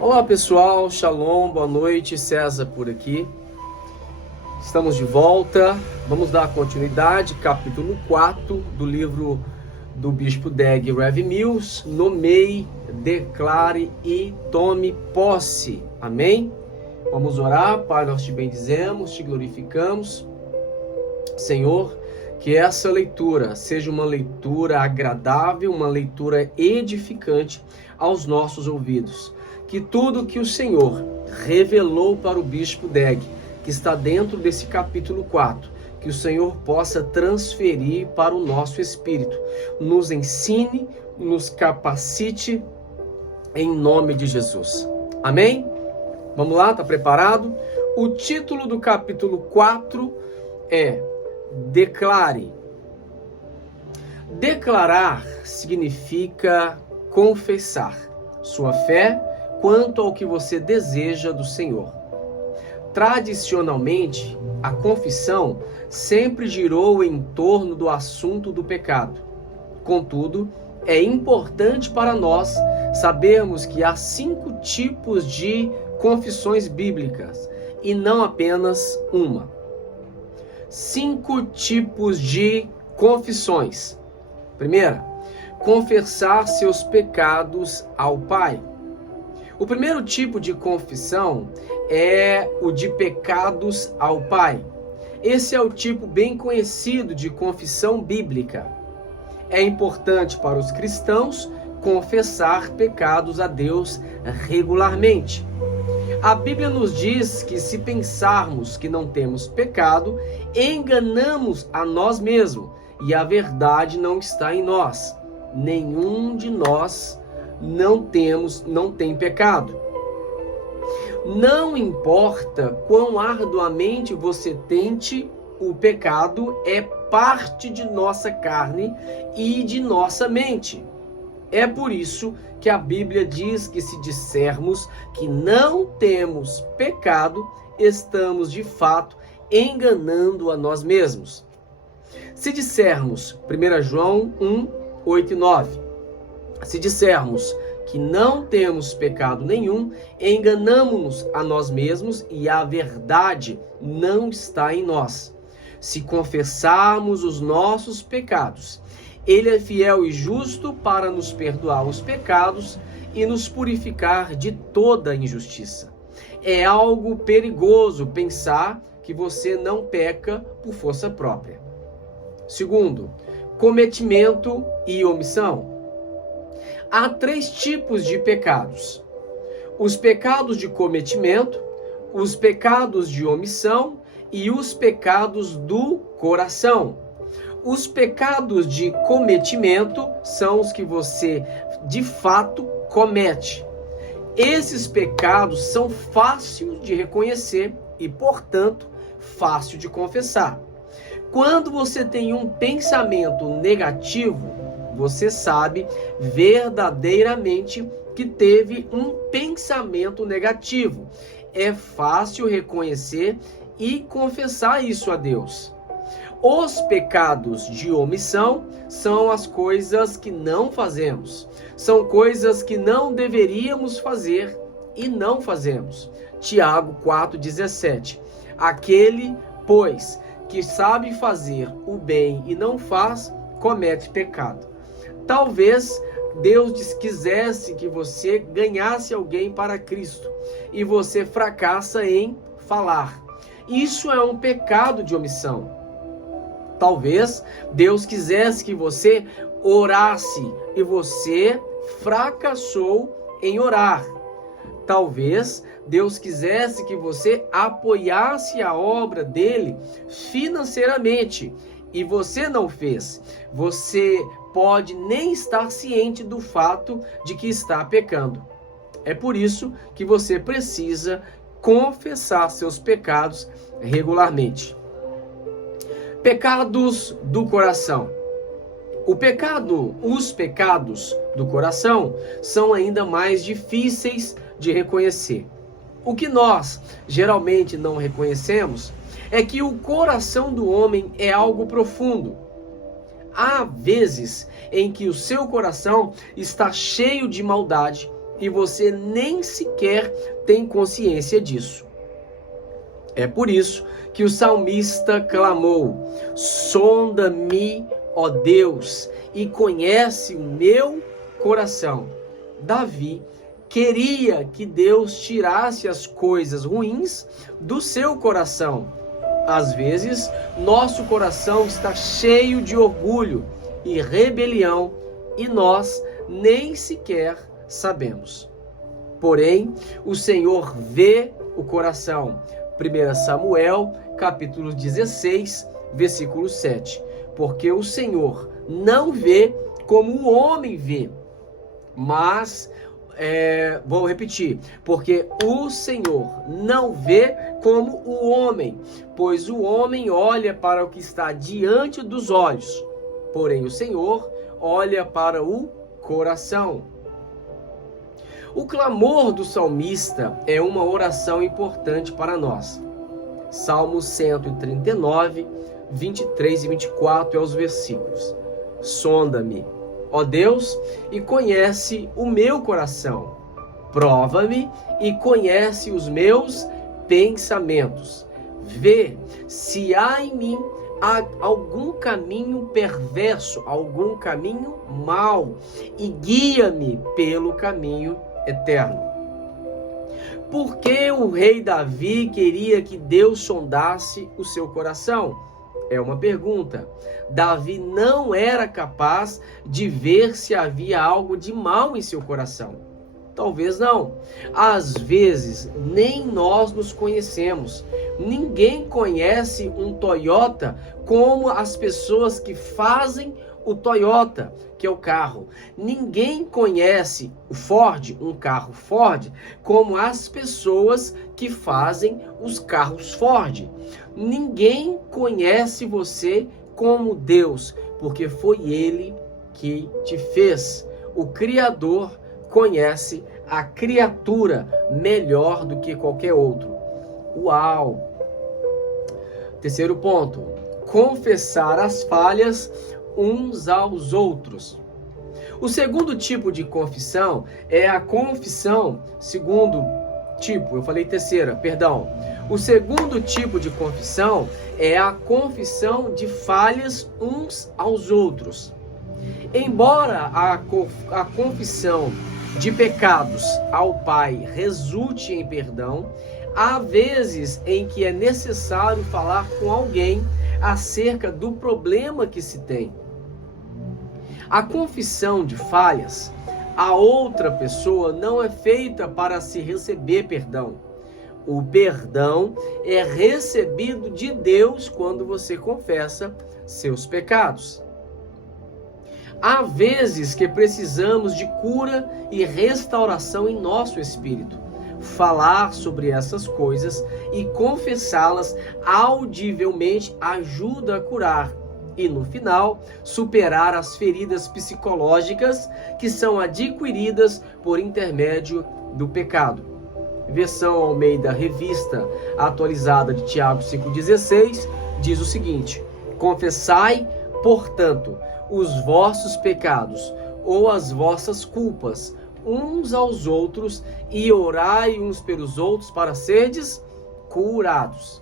Olá pessoal, Shalom, boa noite, César por aqui. Estamos de volta, vamos dar continuidade, capítulo 4 do livro do Bispo Dag Rev Mills, Nomeie, Declare e Tome Posse. Amém? Vamos orar. Pai, nós te bendizemos, te glorificamos. Senhor, que essa leitura seja uma leitura agradável, uma leitura edificante aos nossos ouvidos. Que tudo que o Senhor revelou para o Bispo Dag, que está dentro desse capítulo 4, que o Senhor possa transferir para o nosso espírito. Nos ensine, nos capacite, em nome de Jesus. Amém? Vamos lá, está preparado? O título do capítulo 4 é Declare. Declarar significa confessar sua fé quanto ao que você deseja do Senhor. Tradicionalmente, a confissão sempre girou em torno do assunto do pecado. Contudo, é importante para nós sabermos que há 5 tipos de confissões bíblicas e não apenas uma. 5 tipos de confissões. Primeira, confessar seus pecados ao Pai. O primeiro tipo de confissão é o de pecados ao Pai. Esse é o tipo bem conhecido de confissão bíblica. É importante para os cristãos confessar pecados a Deus regularmente. A Bíblia nos diz que se pensarmos que não temos pecado, enganamos a nós mesmos e a verdade não está em nós. Nenhum de nós não tem pecado. Não importa quão arduamente você tente, o pecado é parte de nossa carne e de nossa mente. É por isso que a Bíblia diz que se dissermos que não temos pecado, estamos de fato enganando a nós mesmos. Se dissermos, 1 João 1, 8 e 9, se dissermos que não temos pecado nenhum, enganamo-nos a nós mesmos e a verdade não está em nós. Se confessarmos os nossos pecados, Ele é fiel e justo para nos perdoar os pecados e nos purificar de toda injustiça. É algo perigoso pensar que você não peca por força própria. Segundo, cometimento e omissão. Há 3 tipos de pecados: os pecados de cometimento, os pecados de omissão e os pecados do coração. Os pecados de cometimento são os que você de fato comete. Esses pecados são fáceis de reconhecer e, portanto, fácil de confessar. Quando você tem um pensamento negativo, você sabe verdadeiramente que teve um pensamento negativo. É fácil reconhecer e confessar isso a Deus. Os pecados de omissão são as coisas que não fazemos. São coisas que não deveríamos fazer e não fazemos. Tiago 4,17. Aquele, pois, que sabe fazer o bem e não faz, comete pecado. Talvez Deus quisesse que você ganhasse alguém para Cristo e você fracassa em falar. Isso é um pecado de omissão. Talvez Deus quisesse que você orasse e você fracassou em orar. Talvez Deus quisesse que você apoiasse a obra dele financeiramente e você não fez. Você pode nem estar ciente do fato de que está pecando. É por isso que você precisa confessar seus pecados regularmente. Pecados do coração. Os pecados do coração são ainda mais difíceis de reconhecer. O que nós geralmente não reconhecemos é que o coração do homem é algo profundo. Há vezes em que o seu coração está cheio de maldade e você nem sequer tem consciência disso. É por isso que o salmista clamou: sonda-me, ó Deus, e conhece o meu coração. Davi queria que Deus tirasse as coisas ruins do seu coração. Às vezes, nosso coração está cheio de orgulho e rebelião e nós nem sequer sabemos. Porém, o Senhor vê o coração. 1 Samuel, capítulo 16, versículo 7. Porque o Senhor não vê como o homem vê, mas, vou repetir, porque o Senhor não vê como o homem, pois o homem olha para o que está diante dos olhos, porém o Senhor olha para o coração. O clamor do salmista é uma oração importante para nós. Salmo 139, 23 e 24 é os versículos. Sonda-me, ó Deus, e conhece o meu coração. Prova-me e conhece os meus pensamentos. Vê se há em mim algum caminho perverso, algum caminho mau, e guia-me pelo caminho eterno. Por que o rei Davi queria que Deus sondasse o seu coração? É uma pergunta. Davi não era capaz de ver se havia algo de mal em seu coração. Talvez não. Às vezes, nem nós nos conhecemos. Ninguém conhece um Toyota como as pessoas que fazem o Toyota, que é o carro. Ninguém conhece o Ford, um carro Ford, como as pessoas que fazem os carros Ford. Ninguém conhece você como Deus, porque foi Ele que te fez. O Criador conhece a criatura melhor do que qualquer outro. Uau! Terceiro ponto: confessar as falhas uns aos outros. O segundo tipo de confissão é a confissão, O segundo tipo de confissão é a confissão de falhas uns aos outros. Embora a confissão de pecados ao Pai resulte em perdão, há vezes em que é necessário falar com alguém acerca do problema que se tem. A confissão de falhas a outra pessoa não é feita para se receber perdão. O perdão é recebido de Deus quando você confessa seus pecados. Há vezes que precisamos de cura e restauração em nosso espírito. Falar sobre essas coisas e confessá-las audivelmente ajuda a curar e, no final, superar as feridas psicológicas que são adquiridas por intermédio do pecado. Versão Almeida, revista atualizada de Tiago 5,16, diz o seguinte: confessai, portanto, os vossos pecados ou as vossas culpas uns aos outros e orai uns pelos outros para serdes curados.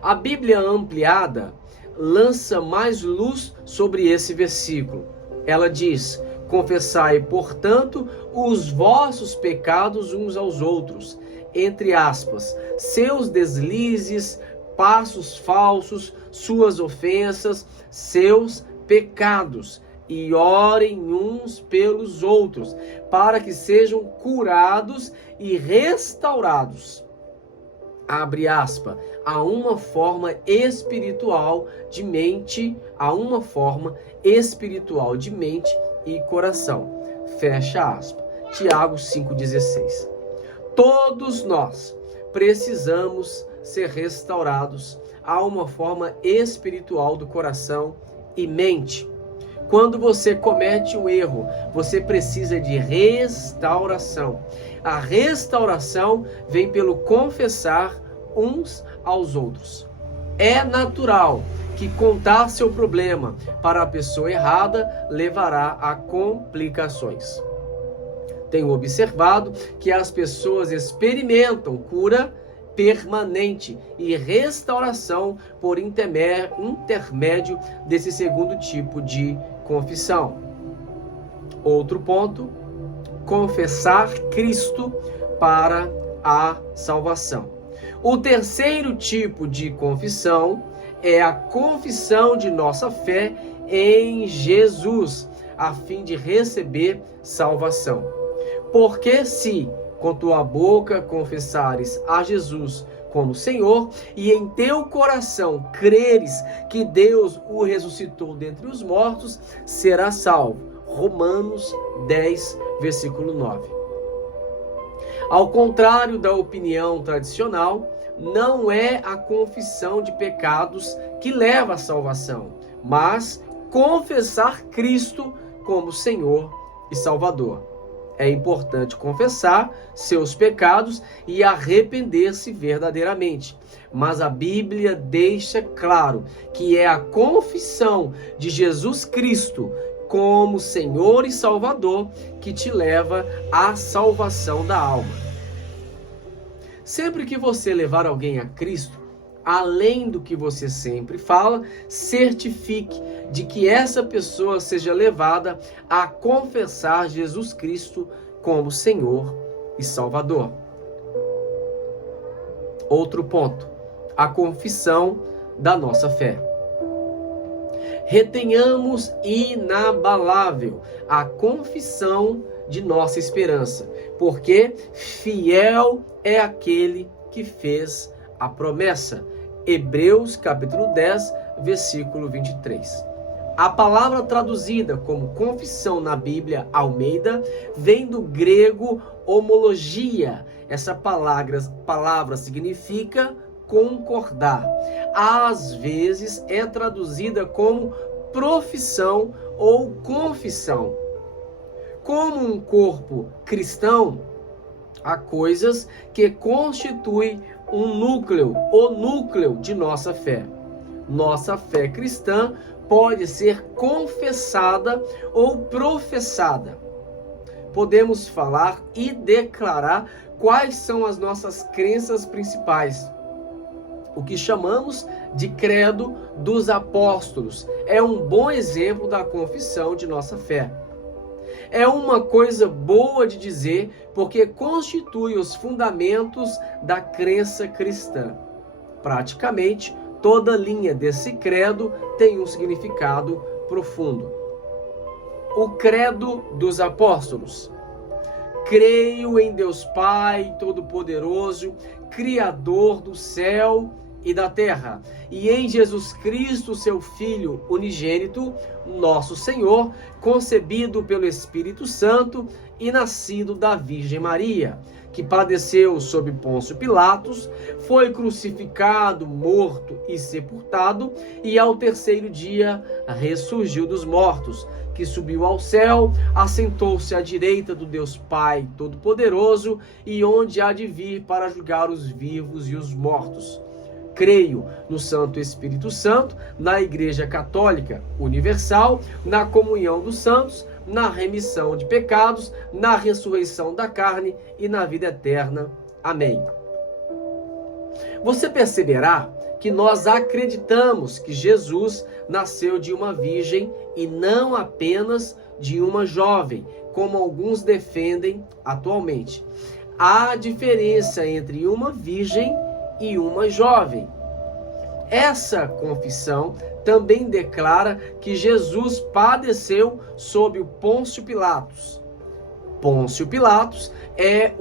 A Bíblia ampliada lança mais luz sobre esse versículo. Ela diz: confessai, portanto, os vossos pecados uns aos outros, entre aspas, seus deslizes, passos falsos, suas ofensas, seus pecados, e orem uns pelos outros, para que sejam curados e restaurados. Abre aspas, a uma forma espiritual de mente, e coração. Fecha aspas. Tiago 5,16. Todos nós precisamos ser restaurados a uma forma espiritual do coração e mente. Quando você comete um erro, você precisa de restauração. A restauração vem pelo confessar uns aos outros. É natural que contar seu problema para a pessoa errada levará a complicações. Tenho observado que as pessoas experimentam cura permanente e restauração por intermédio desse segundo tipo de confissão. Outro ponto: confessar Cristo para a salvação. O terceiro tipo de confissão é a confissão de nossa fé em Jesus, a fim de receber salvação. Porque se com tua boca confessares a Jesus como Senhor e em teu coração creres que Deus o ressuscitou dentre os mortos, serás salvo. Romanos 10, versículo 9. Ao contrário da opinião tradicional, não é a confissão de pecados que leva à salvação, mas confessar Cristo como Senhor e Salvador. É importante confessar seus pecados e arrepender-se verdadeiramente. Mas a Bíblia deixa claro que é a confissão de Jesus Cristo como Senhor e Salvador que te leva à salvação da alma. Sempre que você levar alguém a Cristo, além do que você sempre fala, certifique de que essa pessoa seja levada a confessar Jesus Cristo como Senhor e Salvador. Outro ponto: a confissão da nossa fé. Retenhamos inabalável a confissão de nossa esperança, porque fiel é aquele que fez a promessa. Hebreus capítulo 10, versículo 23. A palavra traduzida como confissão na Bíblia Almeida vem do grego homologia. Essa palavra significa concordar. Às vezes é traduzida como profissão ou confissão. Como um corpo cristão, há coisas que constituem o núcleo de nossa fé. Nossa fé cristã pode ser confessada ou professada. Podemos falar e declarar quais são as nossas crenças principais. O que chamamos de credo dos apóstolos é um bom exemplo da confissão de nossa fé. É uma coisa boa de dizer porque constitui os fundamentos da crença cristã. Praticamente toda linha desse credo tem um significado profundo. O credo dos apóstolos. Creio em Deus Pai Todo-Poderoso, Criador do céu e da terra, e em Jesus Cristo, seu Filho unigênito, nosso Senhor, concebido pelo Espírito Santo e nascido da Virgem Maria, que padeceu sob Pôncio Pilatos, foi crucificado, morto e sepultado, e ao terceiro dia ressurgiu dos mortos, que subiu ao céu, assentou-se à direita do Deus Pai Todo-Poderoso, e onde há de vir para julgar os vivos e os mortos. Creio no Santo Espírito Santo, na Igreja Católica Universal, na comunhão dos santos, na remissão de pecados, na ressurreição da carne e na vida eterna. Amém. Você perceberá que nós acreditamos que Jesus nasceu de uma virgem e não apenas de uma jovem, como alguns defendem atualmente. Há diferença entre uma virgem e uma jovem. Essa confissão também declara que Jesus padeceu sob o Pôncio Pilatos. Pôncio Pilatos é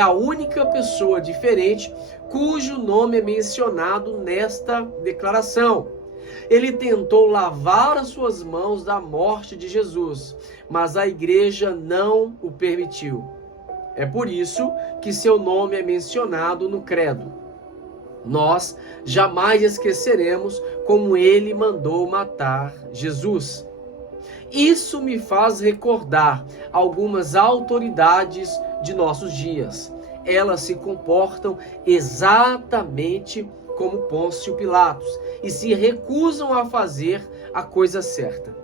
a única pessoa diferente cujo nome é mencionado nesta declaração. Ele tentou lavar as suas mãos da morte de Jesus, mas a igreja não o permitiu. É por isso que seu nome é mencionado no credo. Nós jamais esqueceremos como ele mandou matar Jesus. Isso me faz recordar algumas autoridades de nossos dias. Elas se comportam exatamente como Pôncio Pilatos e se recusam a fazer a coisa certa.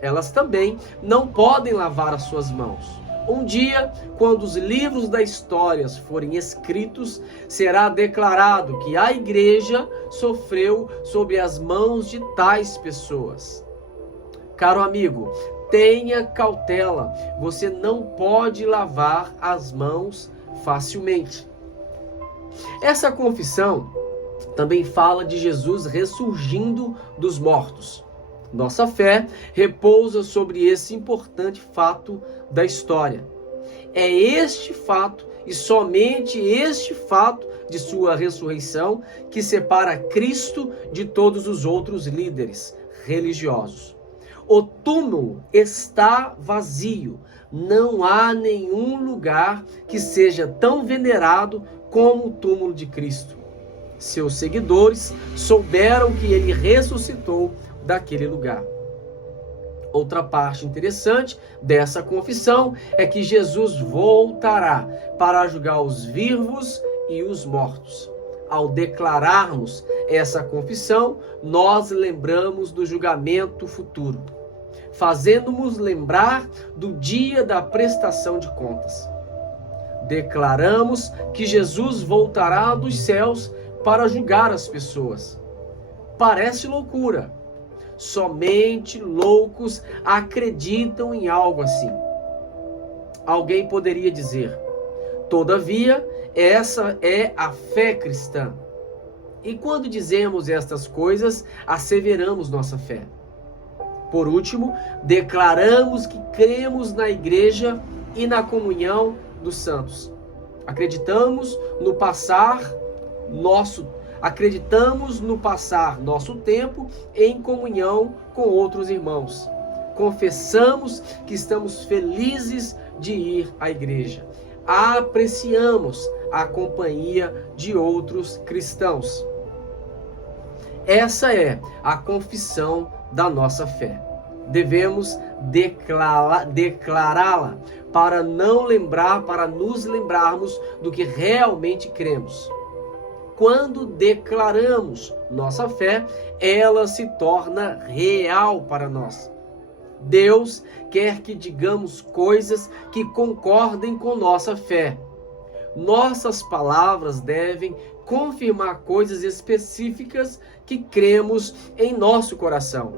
Elas também não podem lavar as suas mãos. Um dia, quando os livros da história forem escritos, será declarado que a igreja sofreu sob as mãos de tais pessoas. Caro amigo, tenha cautela, você não pode lavar as mãos facilmente. Essa confissão também fala de Jesus ressurgindo dos mortos. Nossa fé repousa sobre esse importante fato da história. É este fato e somente este fato de sua ressurreição que separa Cristo de todos os outros líderes religiosos. O túmulo está vazio. Não há nenhum lugar que seja tão venerado como o túmulo de Cristo. Seus seguidores souberam que ele ressuscitou daquele lugar. Outra parte interessante dessa confissão é que Jesus voltará para julgar os vivos e os mortos. Ao declararmos essa confissão, nós lembramos do julgamento futuro, fazendo-nos lembrar do dia da prestação de contas. Declaramos que Jesus voltará dos céus para julgar as pessoas. Parece loucura. Somente loucos acreditam em algo assim. Alguém poderia dizer: todavia, essa é a fé cristã. E quando dizemos estas coisas, asseveramos nossa fé. Por último, declaramos que cremos na igreja e na comunhão dos santos. Acreditamos no passar nosso tempo em comunhão com outros irmãos. Confessamos que estamos felizes de ir à igreja. Apreciamos a companhia de outros cristãos. Essa é a confissão da nossa fé. Devemos declará-la para nos lembrarmos do que realmente cremos. Quando declaramos nossa fé, ela se torna real para nós. Deus quer que digamos coisas que concordem com nossa fé. Nossas palavras devem confirmar coisas específicas que cremos em nosso coração.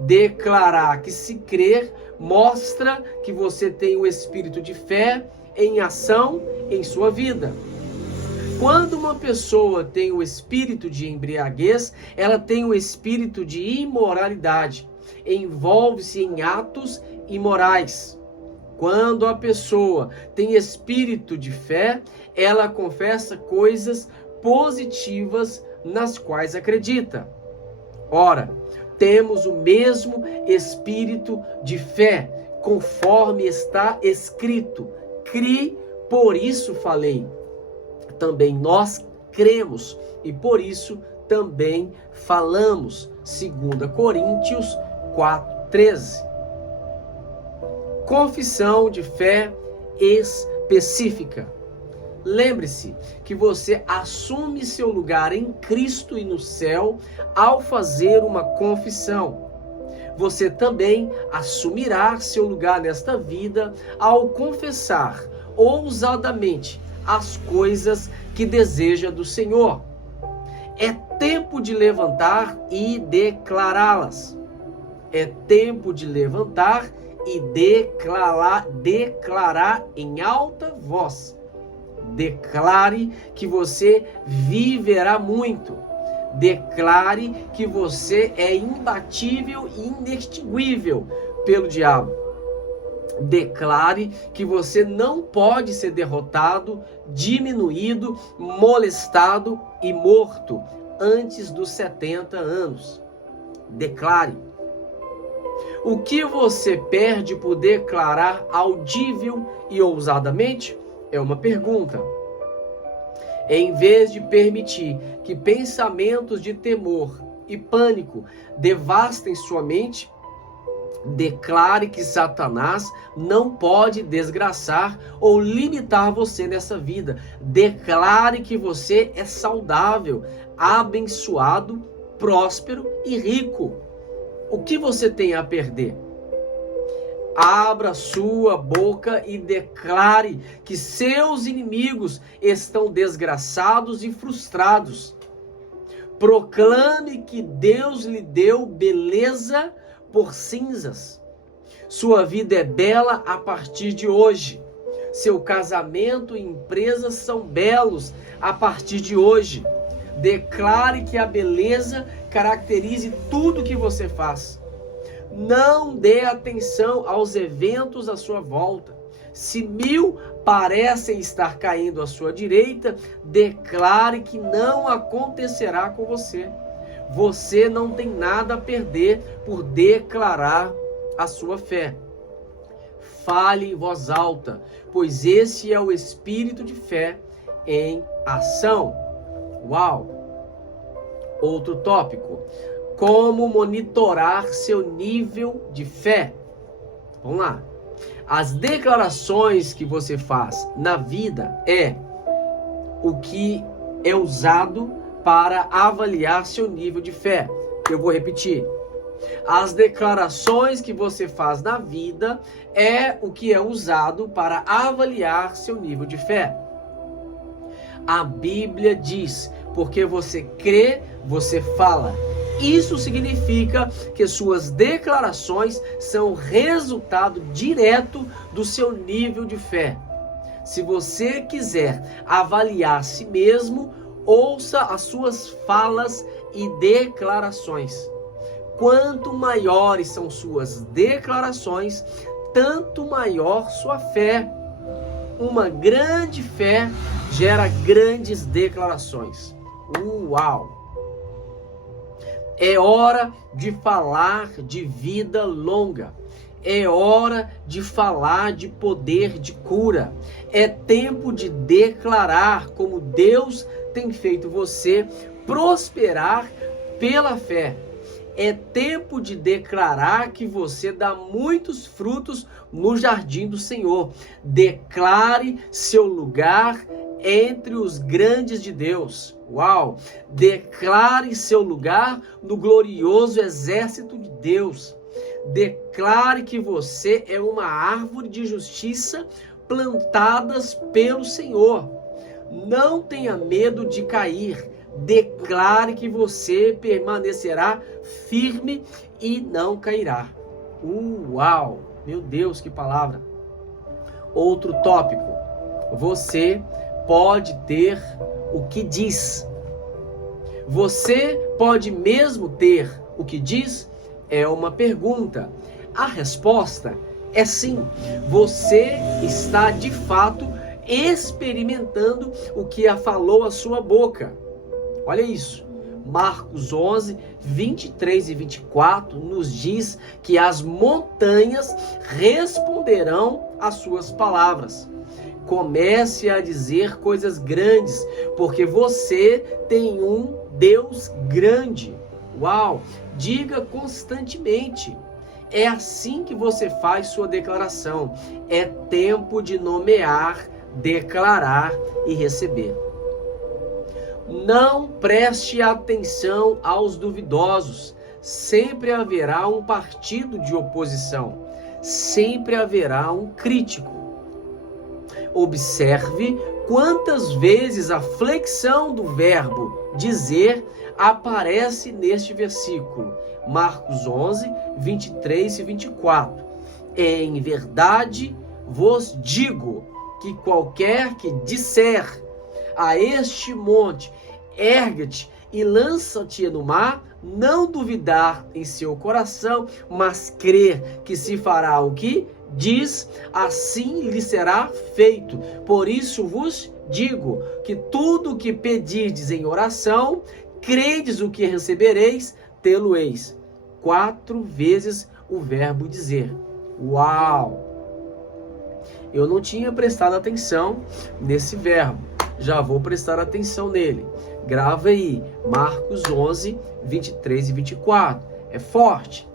Declarar que se crer mostra que você tem o espírito de fé em ação em sua vida. Quando uma pessoa tem o espírito de embriaguez, ela tem o espírito de imoralidade, envolve-se em atos imorais. Quando a pessoa tem espírito de fé, ela confessa coisas positivas nas quais acredita. Ora, temos o mesmo espírito de fé, conforme está escrito: "Cri, por isso falei". Também nós cremos e por isso também falamos. 2 Coríntios 4:13. Confissão de fé específica. Lembre-se que você assume seu lugar em Cristo e no céu ao fazer uma confissão. Você também assumirá seu lugar nesta vida ao confessar ousadamente as coisas que deseja do Senhor. É tempo de levantar e declará-las. É tempo de levantar e declarar em alta voz. Declare que você viverá muito. Declare que você é imbatível e inextinguível pelo diabo. Declare que você não pode ser derrotado, diminuído, molestado e morto antes dos 70 anos. Declare. O que você perde por declarar audível e ousadamente? É uma pergunta. Em vez de permitir que pensamentos de temor e pânico devastem sua mente, declare que Satanás não pode desgraçar ou limitar você nessa vida. Declare que você é saudável, abençoado, próspero e rico. O que você tem a perder? Abra sua boca e declare que seus inimigos estão desgraçados e frustrados. Proclame que Deus lhe deu beleza por cinzas. Sua vida é bela a partir de hoje. Seu casamento e empresas são belos a partir de hoje. Declare que a beleza caracterize tudo que você faz. Não dê atenção aos eventos à sua volta. Se 1000 parecem estar caindo à sua direita, declare que não acontecerá com você. Você não tem nada a perder por declarar a sua fé. Fale em voz alta, pois esse é o espírito de fé em ação. Uau! Outro tópico. Como monitorar seu nível de fé? Vamos lá. As declarações que você faz na vida é o que é usado para avaliar seu nível de fé. Eu vou repetir. As declarações que você faz na vida é o que é usado para avaliar seu nível de fé. A Bíblia diz, porque você crê, você fala. Isso significa que suas declarações são resultado direto do seu nível de fé. Se você quiser avaliar a si mesmo, ouça as suas falas e declarações. Quanto maiores são suas declarações, tanto maior sua fé. Uma grande fé gera grandes declarações. Uau! É hora de falar de vida longa. É hora de falar de poder de cura. É tempo de declarar como Deus tem feito você prosperar pela fé. É tempo de declarar que você dá muitos frutos no jardim do Senhor. Declare seu lugar entre os grandes de Deus. Uau! Declare seu lugar no glorioso exército de Deus. Declare que você é uma árvore de justiça plantadas pelo Senhor. Não tenha medo de cair. Declare que você permanecerá firme e não cairá. Uau! Meu Deus, que palavra! Outro tópico. Você pode ter o que diz. Você pode mesmo ter o que diz? É uma pergunta. A resposta é sim. Você está de fato experimentando o que falou a sua boca. Olha isso. Marcos 11, 23 e 24 nos diz que as montanhas responderão às suas palavras. Comece a dizer coisas grandes, porque você tem um Deus grande. Uau! Diga constantemente. É assim que você faz sua declaração. É tempo de nomear, declarar e receber. Não preste atenção aos duvidosos. Sempre haverá um partido de oposição. Sempre haverá um crítico. Observe quantas vezes a flexão do verbo dizer aparece neste versículo. Marcos 11, 23 e 24. Em verdade vos digo que qualquer que disser a este monte, erga-te e lança-te no mar, não duvidar em seu coração, mas crer que se fará o que diz, assim lhe será feito. Por isso vos digo que tudo o que pedirdes em oração, credes o que recebereis, tê-lo-eis. 4 vezes o verbo dizer. Uau! Eu não tinha prestado atenção nesse verbo. Já vou prestar atenção nele. Grava aí, Marcos 11, 23 e 24. É forte.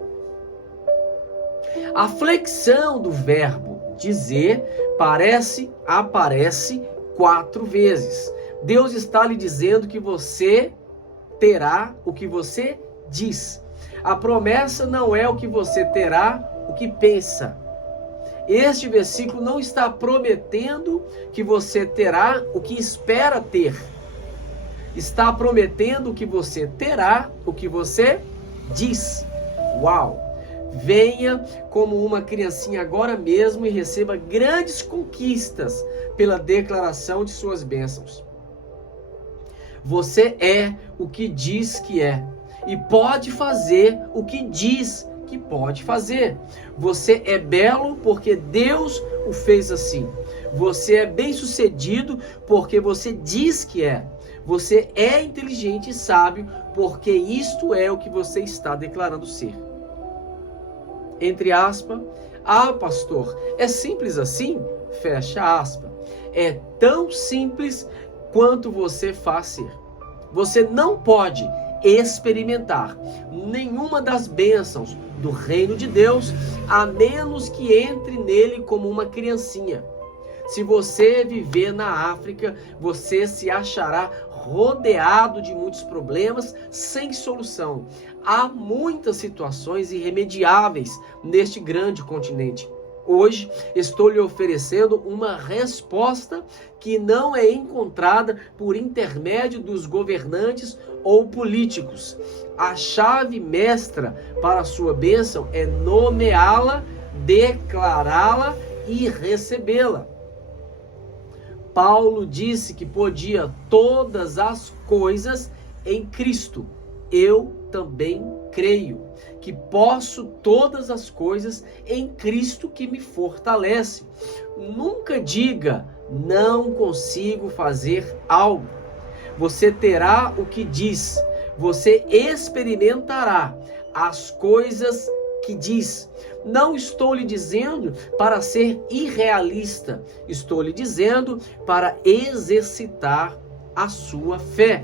A flexão do verbo dizer aparece 4 vezes. Deus está lhe dizendo que você terá o que você diz. A promessa não é o que você terá, o que pensa. Este versículo não está prometendo que você terá o que espera ter. Está prometendo que você terá o que você diz. Uau! Venha como uma criancinha agora mesmo e receba grandes conquistas pela declaração de suas bênçãos. Você é o que diz que é e pode fazer o que diz que pode fazer. Você é belo porque Deus o fez assim. Você é bem-sucedido porque você diz que é. Você é inteligente e sábio porque isto é o que você está declarando ser. Entre aspas, pastor, é simples assim? Fecha aspas. É tão simples quanto você faz ser. Você não pode experimentar nenhuma das bênçãos do reino de Deus, a menos que entre nele como uma criancinha. Se você viver na África, você se achará rodeado de muitos problemas sem solução. Há muitas situações irremediáveis neste grande continente. Hoje estou lhe oferecendo uma resposta que não é encontrada por intermédio dos governantes ou políticos. A chave mestra para a sua bênção é nomeá-la, declará-la e recebê-la. Paulo disse que podia todas as coisas em Cristo. Eu também creio que posso todas as coisas em Cristo que me fortalece. Nunca diga, não consigo fazer algo. Você terá o que diz. Você experimentará as coisas que diz. Não estou lhe dizendo para ser irrealista. Estou lhe dizendo para exercitar a sua fé.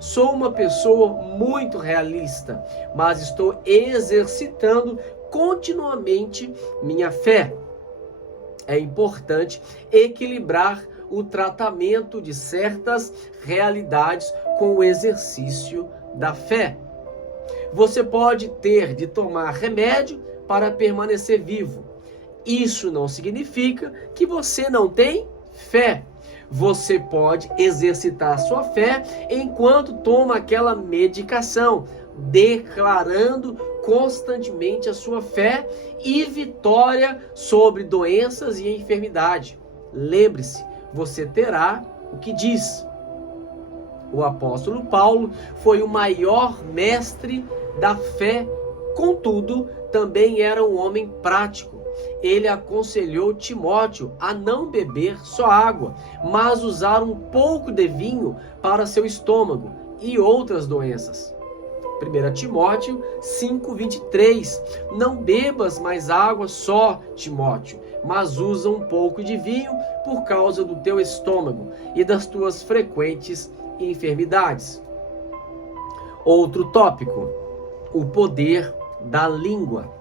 Sou uma pessoa muito realista, mas estou exercitando continuamente minha fé. É importante equilibrar o tratamento de certas realidades com o exercício da fé. Você pode ter de tomar remédio para permanecer vivo. Isso não significa que você não tem fé. Você pode exercitar sua fé enquanto toma aquela medicação, declarando constantemente a sua fé e vitória sobre doenças e enfermidade. Lembre-se, você terá o que diz. O apóstolo Paulo foi o maior mestre da fé, contudo, também era um homem prático. Ele aconselhou Timóteo a não beber só água, mas usar um pouco de vinho para seu estômago e outras doenças. 1 Timóteo 5:23. Não bebas mais água só, Timóteo, mas usa um pouco de vinho por causa do teu estômago e das tuas frequentes enfermidades. Outro tópico: o poder da língua.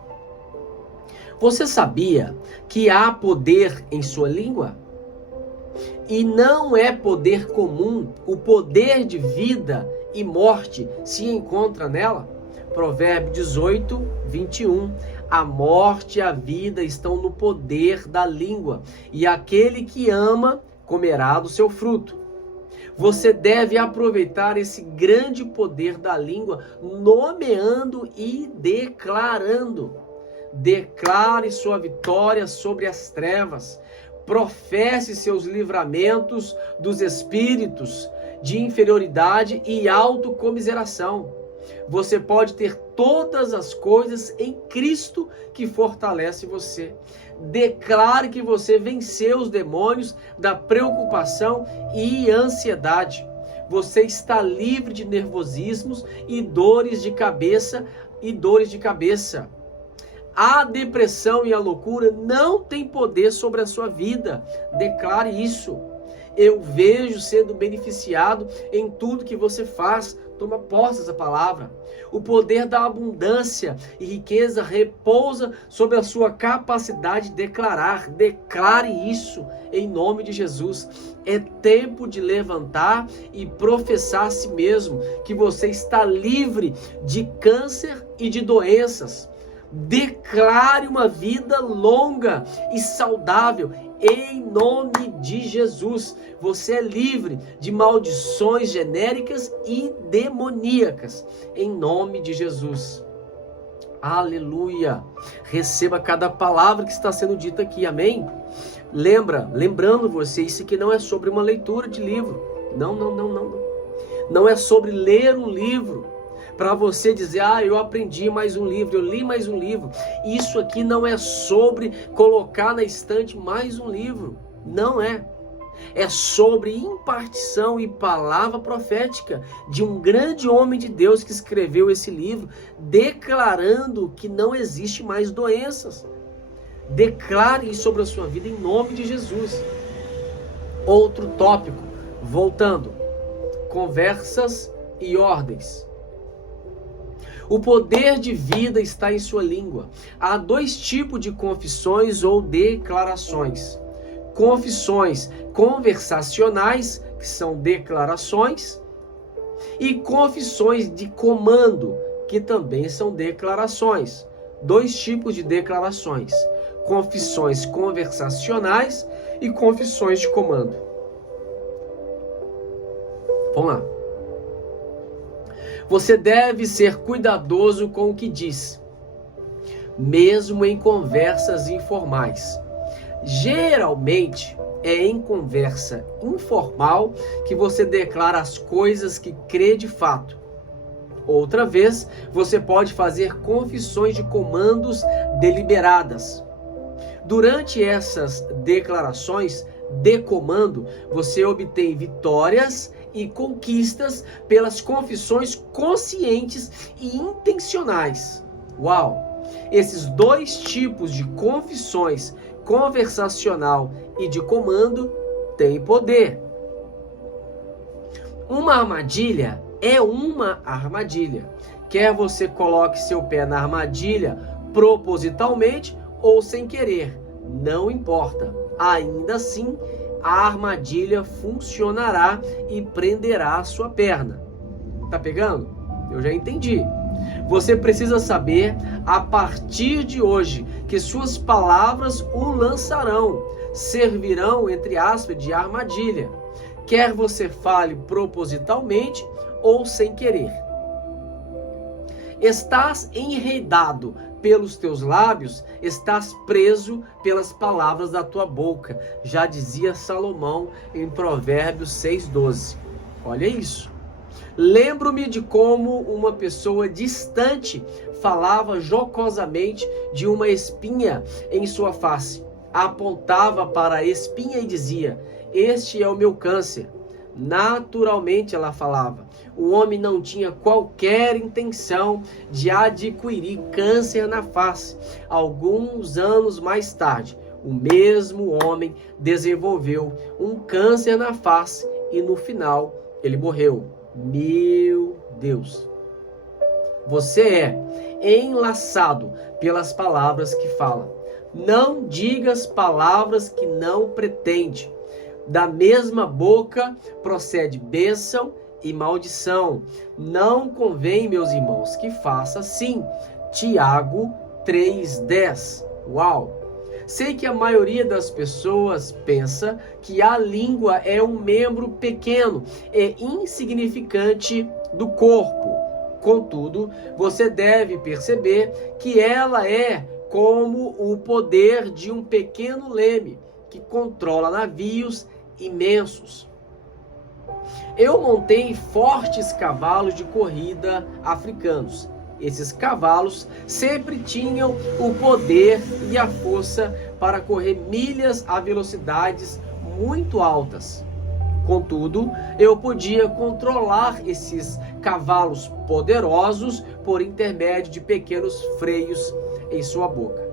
Você sabia que há poder em sua língua? E não é poder comum, o poder de vida e morte se encontra nela. Provérbio 18:21. A morte e a vida estão no poder da língua, e aquele que ama comerá do seu fruto. Você deve aproveitar esse grande poder da língua, nomeando e declarando. Declare sua vitória sobre as trevas. Professe seus livramentos dos espíritos de inferioridade e autocomiseração. Você pode ter todas as coisas em Cristo que fortalece você. Declare que você venceu os demônios da preocupação e ansiedade. Você está livre de nervosismos e dores de cabeça A depressão e a loucura não têm poder sobre a sua vida. Declare isso. Eu vejo sendo beneficiado em tudo que você faz. Toma posse dessa palavra. O poder da abundância e riqueza repousa sobre a sua capacidade de declarar. Declare isso em nome de Jesus. É tempo de levantar e professar a si mesmo que você está livre de câncer e de doenças. Declare uma vida longa e saudável em nome de Jesus. Você é livre de maldições genéricas e demoníacas em nome de Jesus. Aleluia! Receba cada palavra que está sendo dita aqui, amém? Lembrando você, isso aqui não é sobre uma leitura de livro. Não. Não é sobre ler um livro para você dizer, eu aprendi mais um livro, eu li mais um livro. Isso aqui não é sobre colocar na estante mais um livro. Não é. É sobre impartição e palavra profética de um grande homem de Deus que escreveu esse livro, declarando que não existe mais doenças. Declare isso sobre a sua vida em nome de Jesus. Outro tópico, voltando, conversas e ordens. O poder de vida está em sua língua. Há dois tipos de confissões ou declarações. Confissões conversacionais, que são declarações, e confissões de comando, que também são declarações. Dois tipos de declarações: confissões conversacionais e confissões de comando. Vamos lá. Você deve ser cuidadoso com o que diz, mesmo em conversas informais. Geralmente é em conversa informal que você declara as coisas que crê de fato. Outra vez, você pode fazer confissões de comandos deliberadas. Durante essas declarações de comando, você obtém vitórias e conquistas pelas confissões conscientes e intencionais. Uau! Esses dois tipos de confissões, conversacional e de comando, têm poder. Uma armadilha é uma armadilha. Quer você coloque seu pé na armadilha propositalmente ou sem querer, não importa. Ainda assim, a armadilha funcionará e prenderá a sua perna. Tá pegando? Eu já entendi. Você precisa saber, a partir de hoje, que suas palavras o lançarão, servirão, entre aspas, de armadilha. Quer você fale propositalmente ou sem querer. Estás enredado pelos teus lábios, estás preso pelas palavras da tua boca. Já dizia Salomão em Provérbios 6:12. Olha isso. Lembro-me de como uma pessoa distante falava jocosamente de uma espinha em sua face. Apontava para a espinha e dizia: "Este é o meu câncer." Naturalmente, ela falava, o homem não tinha qualquer intenção de adquirir câncer na face. Alguns anos mais tarde, o mesmo homem desenvolveu um câncer na face e no final ele morreu. Meu Deus! Você é enlaçado pelas palavras que fala. Não digas palavras que não pretende. Da mesma boca procede bênção e maldição. Não convém, meus irmãos, que faça assim. Tiago 3:10. Uau! Sei que a maioria das pessoas pensa que a língua é um membro pequeno e insignificante do corpo. Contudo, você deve perceber que ela é como o poder de um pequeno leme que controla navios imensos. Eu montei fortes cavalos de corrida africanos. Esses cavalos sempre tinham o poder e a força para correr milhas a velocidades muito altas. Contudo, eu podia controlar esses cavalos poderosos por intermédio de pequenos freios em sua boca.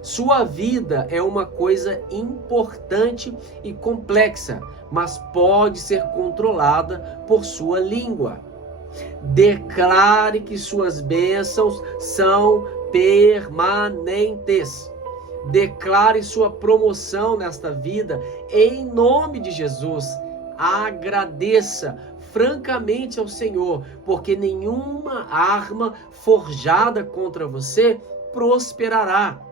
Sua vida é uma coisa importante e complexa, mas pode ser controlada por sua língua. Declare que suas bênçãos são permanentes. Declare sua promoção nesta vida em nome de Jesus. Agradeça francamente ao Senhor, porque nenhuma arma forjada contra você prosperará.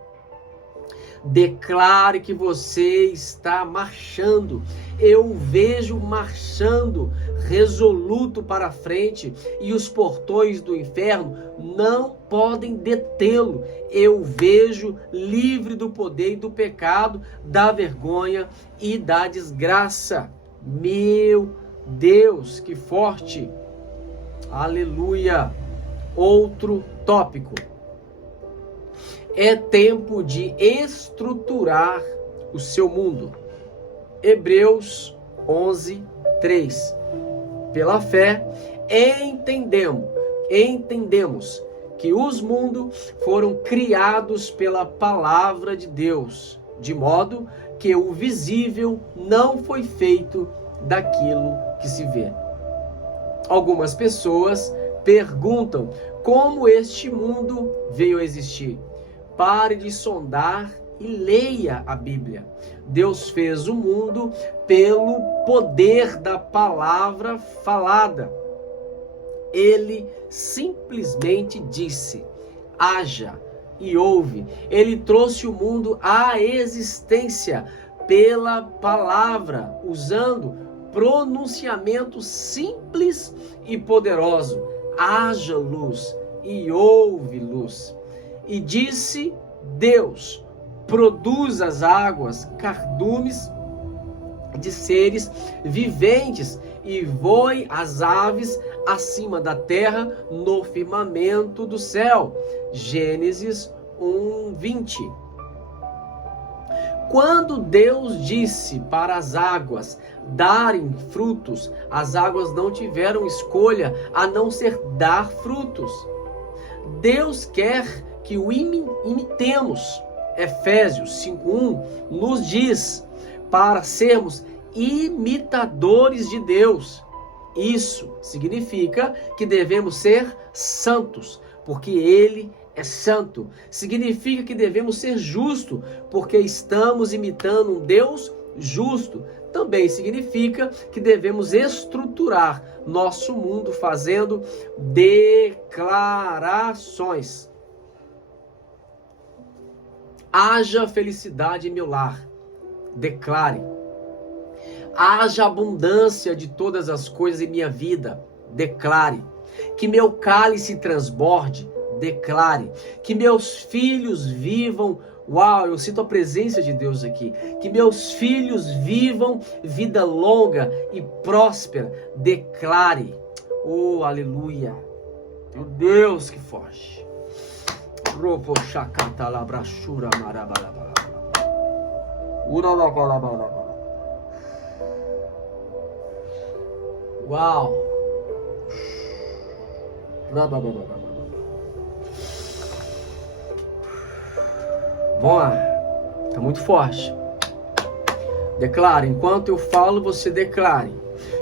Declare que você está marchando. Eu vejo marchando resoluto para frente e os portões do inferno não podem detê-lo. Eu vejo livre do poder e do pecado, da vergonha e da desgraça. Meu Deus, que forte! Aleluia! Outro tópico. É tempo de estruturar o seu mundo. Hebreus 11, 3. Pela fé, entendemos que os mundos foram criados pela palavra de Deus, de modo que o visível não foi feito daquilo que se vê. Algumas pessoas perguntam como este mundo veio a existir. Pare de sondar e leia a Bíblia. Deus fez o mundo pelo poder da palavra falada. Ele simplesmente disse: haja, e houve. Ele trouxe o mundo à existência pela palavra, usando pronunciamento simples e poderoso. Haja luz, e houve luz. E disse Deus: produz as águas, cardumes de seres viventes, e voem as aves acima da terra no firmamento do céu. Gênesis 1:20. Quando Deus disse para as águas darem frutos, as águas não tiveram escolha a não ser dar frutos. Deus quer que o imitemos. Efésios 5:1 nos diz para sermos imitadores de Deus. Isso significa que devemos ser santos, porque Ele é santo. Significa que devemos ser justos, porque estamos imitando um Deus justo. Também significa que devemos estruturar nosso mundo fazendo declarações. Haja felicidade em meu lar. Declare. Haja abundância de todas as coisas em minha vida. Declare. Que meu cálice transborde. Declare. Que meus filhos vivam. Uau, eu sinto a presença de Deus aqui. Que meus filhos vivam vida longa e próspera. Declare. Oh, aleluia. Meu Deus, que forte. Uau. Vamos lá. Tá muito forte. Declare. Enquanto eu falo, você declare.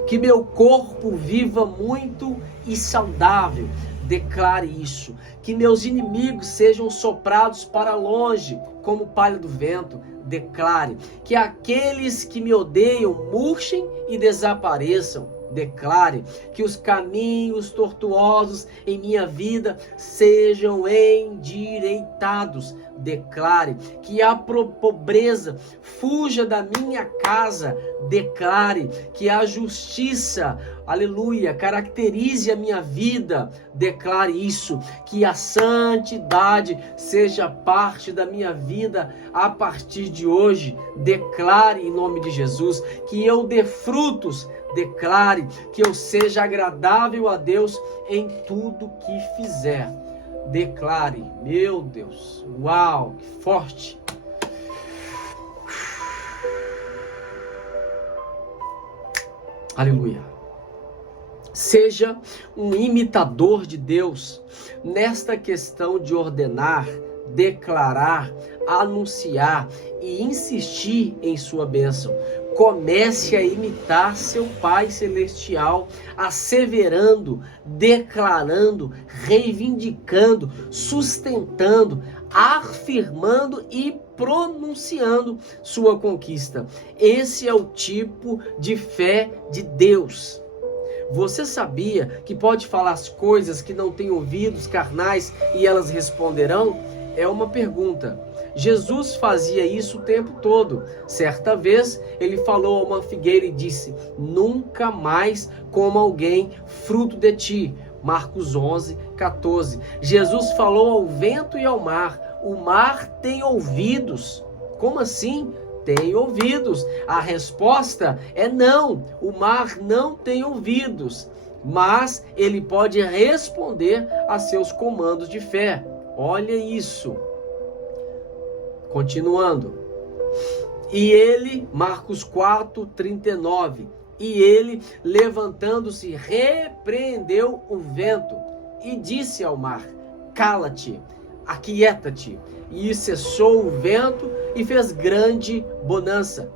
Que meu corpo viva muito e saudável. Declare isso. Que meus inimigos sejam soprados para longe, como palha do vento. Declare. Que aqueles que me odeiam murchem e desapareçam. Declare. Que os caminhos tortuosos em minha vida sejam endireitados. Declare. Que a pobreza fuja da minha casa. Declare. Que a justiça, aleluia, caracterize a minha vida. Declare isso. Que a santidade seja parte da minha vida a partir de hoje. Declare em nome de Jesus. Que eu dê frutos. Declare. Que eu seja agradável a Deus em tudo que fizer. Declare. Meu Deus. Uau, que forte. Aleluia. Seja um imitador de Deus nesta questão de ordenar, declarar, anunciar e insistir em sua bênção. Comece a imitar seu Pai Celestial, asseverando, declarando, reivindicando, sustentando, afirmando e pronunciando sua conquista. Esse é o tipo de fé de Deus. Você sabia que pode falar as coisas que não têm ouvidos carnais e elas responderão? é uma pergunta. Jesus fazia isso o tempo todo. Certa vez, ele falou a uma figueira e disse: nunca mais coma alguém fruto de ti. Marcos 11, 14. Jesus falou ao vento e ao mar: o mar tem ouvidos. Como assim? Tem ouvidos. A resposta é não. O mar não tem ouvidos. Mas ele pode responder a seus comandos de fé. Olha isso. Continuando. E ele, Marcos 4, 39. E ele, levantando-se, repreendeu o vento e disse ao mar: cala-te, aquieta-te. E cessou o vento e fez grande bonança.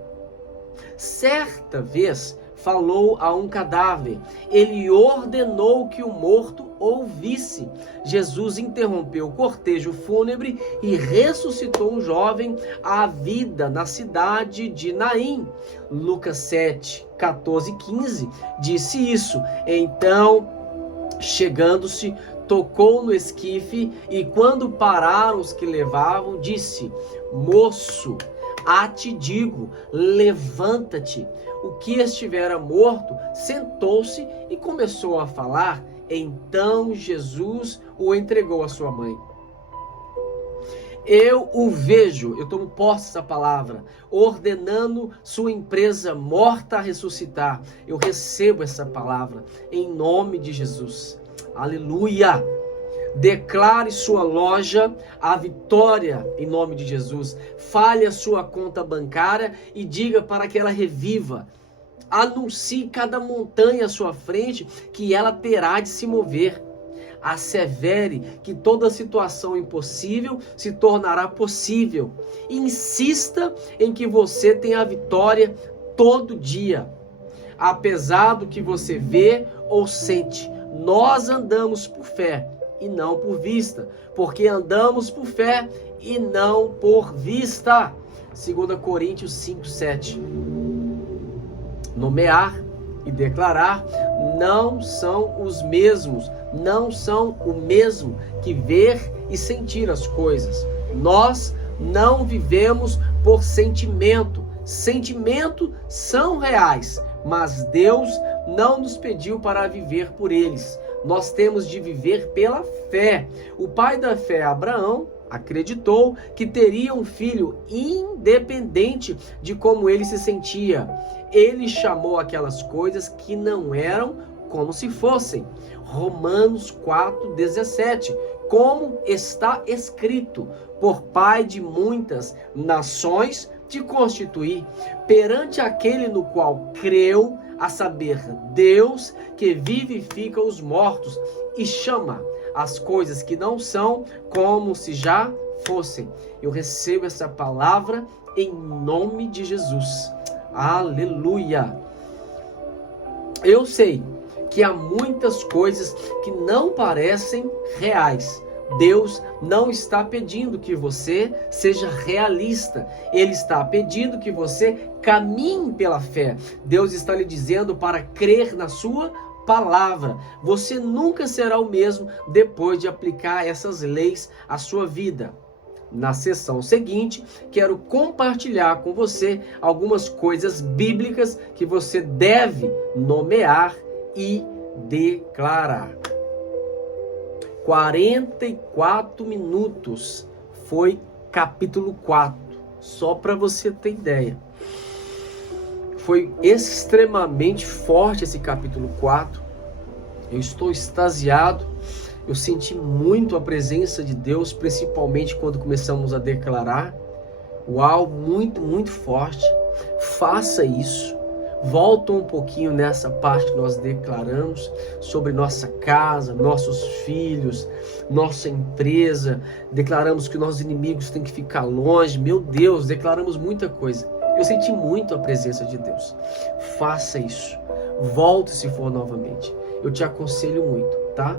Certa vez falou a um cadáver. Ele ordenou que o morto ouvisse. Jesus interrompeu o cortejo fúnebre e ressuscitou um jovem à vida na cidade de Naim. Lucas 7, 14 e 15 disse isso. Então, chegando-se, tocou no esquife e quando pararam os que levavam, disse: moço, te digo, levanta-te. O que estivera morto sentou-se e começou a falar. Então Jesus o entregou à sua mãe. Eu o vejo, eu tomo posse dessa palavra, ordenando sua empresa morta a ressuscitar. Eu recebo essa palavra em nome de Jesus. Aleluia! Declare sua loja a vitória em nome de Jesus. Fale a sua conta bancária e diga para que ela reviva. Anuncie cada montanha à sua frente que ela terá de se mover. Assevere que toda situação impossível se tornará possível. Insista em que você tem a vitória todo dia. Apesar do que você vê ou sente, nós andamos por fé e não por vista, porque andamos por fé e não por vista. 2 Coríntios 5, 7. Nomear e declarar não são os mesmos, não são o mesmo que ver e sentir as coisas. Nós não vivemos por sentimento. Sentimentos são reais, mas Deus não nos pediu para viver por eles. Nós temos de viver pela fé. O pai da fé, Abraão, acreditou que teria um filho independente de como ele se sentia. Ele chamou aquelas coisas que não eram como se fossem. Romanos 4:17. Como está escrito: por pai de muitas nações te constituí, perante aquele no qual creu, a saber, Deus que vivifica os mortos e chama as coisas que não são como se já fossem. Eu recebo essa palavra em nome de Jesus. Aleluia! Eu sei que há muitas coisas que não parecem reais. Deus não está pedindo que você seja realista. Ele está pedindo que você caminhe pela fé. Deus está lhe dizendo para crer na sua palavra. Você nunca será o mesmo depois de aplicar essas leis à sua vida. Na sessão seguinte, quero compartilhar com você algumas coisas bíblicas que você deve nomear e declarar. 44 minutos foi capítulo 4, só para você ter ideia. Foi extremamente forte esse capítulo 4. Eu estou extasiado. Eu senti muito a presença de Deus, principalmente quando começamos a declarar. Uau, muito, muito forte. Faça isso. Volta um pouquinho nessa parte que nós declaramos sobre nossa casa, nossos filhos, nossa empresa. Declaramos que nossos inimigos têm que ficar longe. Meu Deus, declaramos muita coisa. Eu senti muito a presença de Deus. Faça isso. Volte se for novamente. Eu te aconselho muito, tá?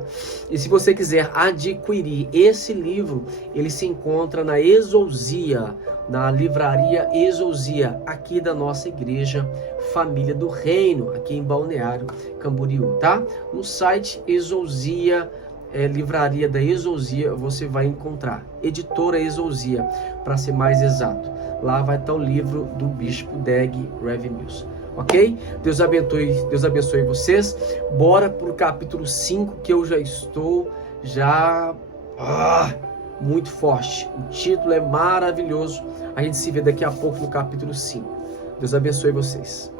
E se você quiser adquirir esse livro, ele se encontra na Exousia, na livraria Exousia, aqui da nossa igreja Família do Reino, aqui em Balneário Camboriú, tá? No site Exousia livraria da Exousia, você vai encontrar. Editora Exousia, para ser mais exato. Lá vai estar o livro do Bispo Dag Heward-Mills. Ok? Deus abençoe vocês. Bora pro capítulo 5, que eu já estou muito forte. O título é maravilhoso. A gente se vê daqui a pouco no capítulo 5. Deus abençoe vocês.